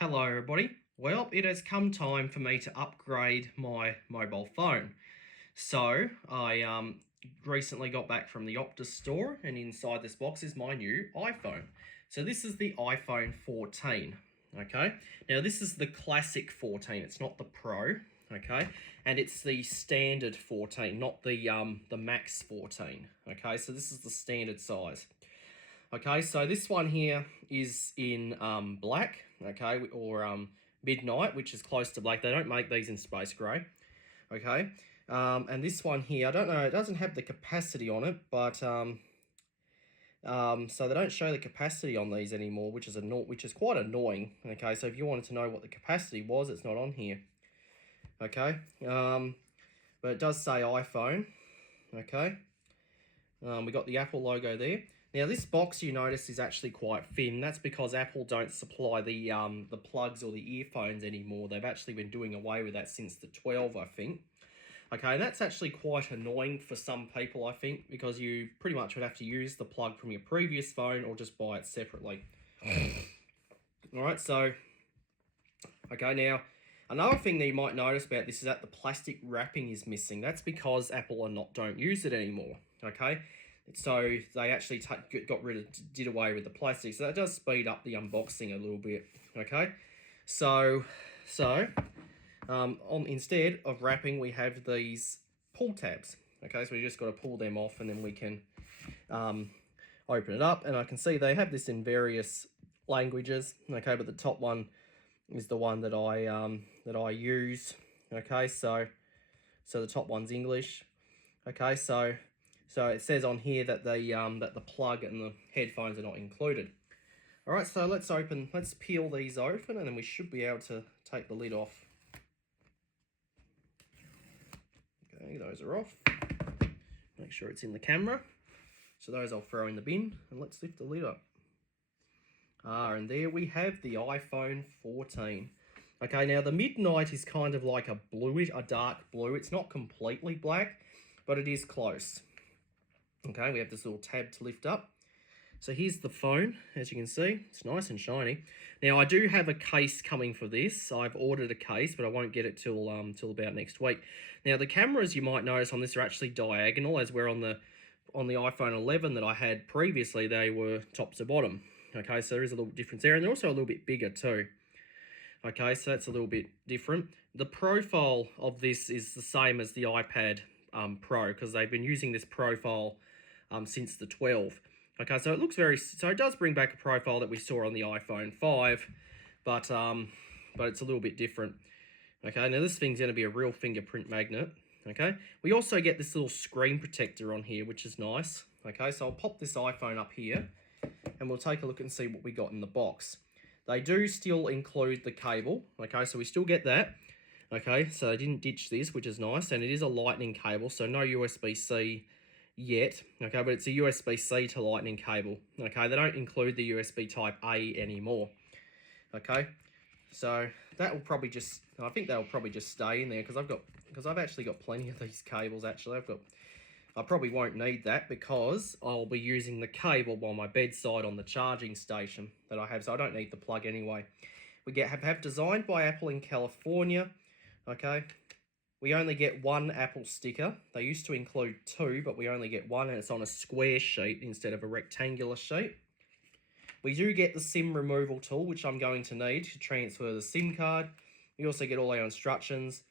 Hello everybody. Well, it has come time for me to upgrade my mobile phone. So, I recently got back from the Optus store and inside this box is my new iPhone. So this is the iPhone 14, okay? Now this is the classic 14, it's not the Pro, okay? And it's the standard 14, not the Max 14, okay? So this is the standard size. Okay, so this one here is in black, okay, or midnight, which is close to black. They don't make these in space grey, okay. And this one here, I don't know, it doesn't have the capacity on it, but so they don't show the capacity on these anymore, which is quite annoying. Okay, so if you wanted to know what the capacity was, it's not on here. Okay, but it does say iPhone. Okay, we got the Apple logo there. Now this box, you notice, is actually quite thin. That's because Apple don't supply the plugs or the earphones anymore. They've actually been doing away with that since the 12, I think. Okay, and that's actually quite annoying for some people, I think, because you pretty much would have to use the plug from your previous phone or just buy it separately. Alright, so, okay, now, another thing that you might notice about this is that the plastic wrapping is missing. That's because Apple don't use it anymore, okay? So they actually did away with the plastic. So that does speed up the unboxing a little bit, okay? So instead of wrapping, we have these pull tabs, okay? So we just got to pull them off and then we can open it up. And I can see they have this in various languages, okay? But the top one is the one that I use, okay? So the top one's English, okay? So it says on here that the plug and the headphones are not included. All right, so let's peel these open, and then we should be able to take the lid off. Okay, those are off. Make sure it's in the camera. So those I'll throw in the bin, and let's lift the lid up. And there we have the iPhone 14. Okay, now the midnight is kind of like a dark blue. It's not completely black, but it is close. Okay, we have this little tab to lift up. So here's the phone, as you can see. It's nice and shiny. Now, I do have a case coming for this. I've ordered a case, but I won't get it till about next week. Now, the cameras you might notice on this are actually diagonal, as we're on the iPhone 11 that I had previously, they were top to bottom. Okay, so there is a little difference there, and they're also a little bit bigger too. Okay, so that's a little bit different. The profile of this is the same as the iPad Pro, because they've been using this profile since the 12. Okay, so it does bring back a profile that we saw on the iPhone 5, but it's a little bit different. Okay, now this thing's going to be a real fingerprint magnet. Okay, we also get this little screen protector on here, which is nice. Okay, so I'll pop this iPhone up here, and we'll take a look and see what we got in the box. They do still include the cable. Okay, so we still get that. Okay, so they didn't ditch this, which is nice, and it is a lightning cable, so no USB-C yet, okay, but it's a USB-C to lightning cable. Okay, they don't include the USB type A anymore. Okay, so that will probably just, I think they'll probably just stay in there because I've actually got plenty of these cables. Actually, I probably won't need that because I'll be using the cable by my bedside on the charging station that I have, so I don't need the plug anyway. We have designed by Apple in California. Okay, we only get one Apple sticker. They used to include two, but we only get one, and it's on a square sheet instead of a rectangular sheet. We do get the SIM removal tool, which I'm going to need to transfer the SIM card. We also get all our instructions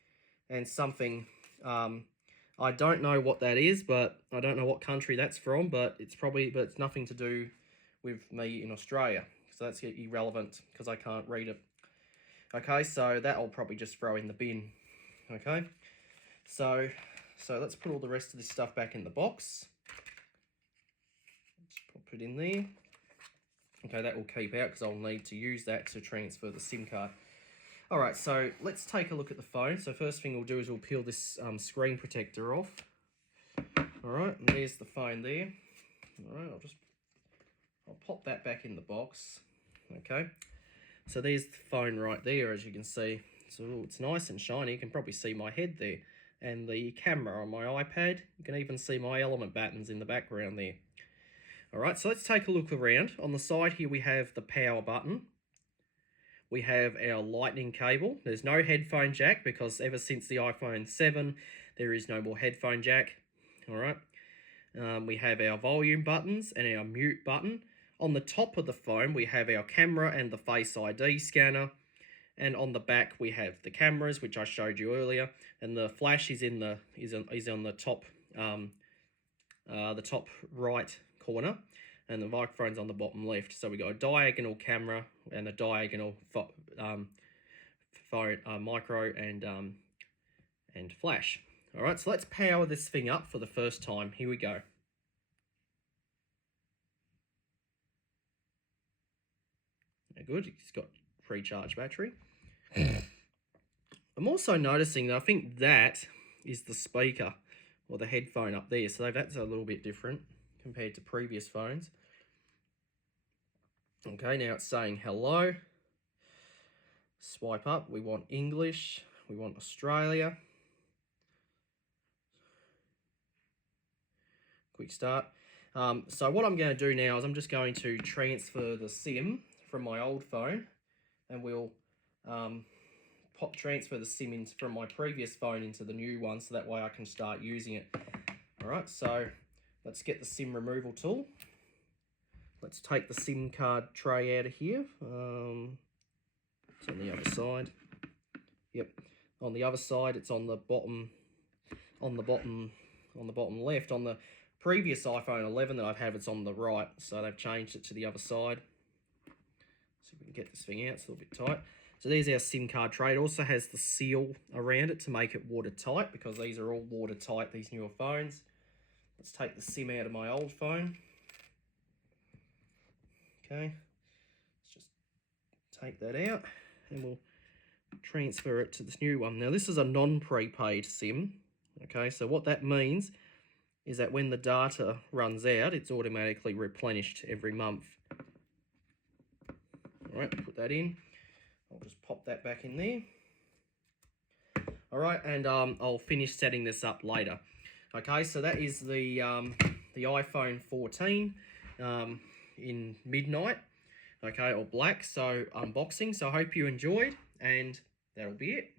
and something, I don't know what that is, but I don't know what country that's from, but it's nothing to do with me in Australia. So that's irrelevant because I can't read it. Okay, so that I'll probably just throw in the bin. Okay, so let's put all the rest of this stuff back in the box. Just pop it in there. Okay, that will keep out because I'll need to use that to transfer the SIM card. All right, so let's take a look at the phone. So first thing we'll do is we'll peel this screen protector off. All right, and there's the phone there. All right, I'll pop that back in the box. Okay, so there's the phone right there, as you can see. So it's nice and shiny. You can probably see my head there. And the camera on my iPad. You can even see my element buttons in the background there. Alright, so let's take a look around. On the side here we have the power button. we have our lightning cable. There's no headphone jack because ever since the iPhone 7, there is no more headphone jack. All right. We have our volume buttons and our mute button. On the top of the phone, we have our camera and the Face ID scanner. And on the back, we have the cameras, which I showed you earlier, and the flash is on the top, the top right corner, and the microphone's on the bottom left. So we got a diagonal camera and a diagonal phone, micro and flash. All right, so let's power this thing up for the first time. Here we go. Good, it's got pre-charged battery. I'm also noticing that I think that is the speaker or the headphone up there, so that's a little bit different compared to previous phones. Okay, now it's saying hello. Swipe up, we want English, we want Australia. Quick start. So what I'm going to do now is I'm just going to transfer the SIM from my old phone, and we'll transfer the SIM from my previous phone into the new one, so that way I can start using it. All right, so let's get the SIM removal tool. Let's take the SIM card tray out of here. It's on the other side. Yep, on the other side, it's on the bottom left. On the previous iPhone 11 that I've had, it's on the right, so they've changed it to the other side. See if we can get this thing out. It's a little bit tight. So there's our SIM card tray. It also has the seal around it to make it watertight, because these are all watertight, these newer phones. Let's take the SIM out of my old phone. Okay, let's just take that out and we'll transfer it to this new one. Now this is a non-prepaid SIM. Okay, so what that means is that when the data runs out, it's automatically replenished every month. All right, put that in. I'll just pop that back in there. All right, and I'll finish setting this up later. Okay, so that is the iPhone 14 in midnight, okay, or black, so unboxing. So I hope you enjoyed, and that'll be it.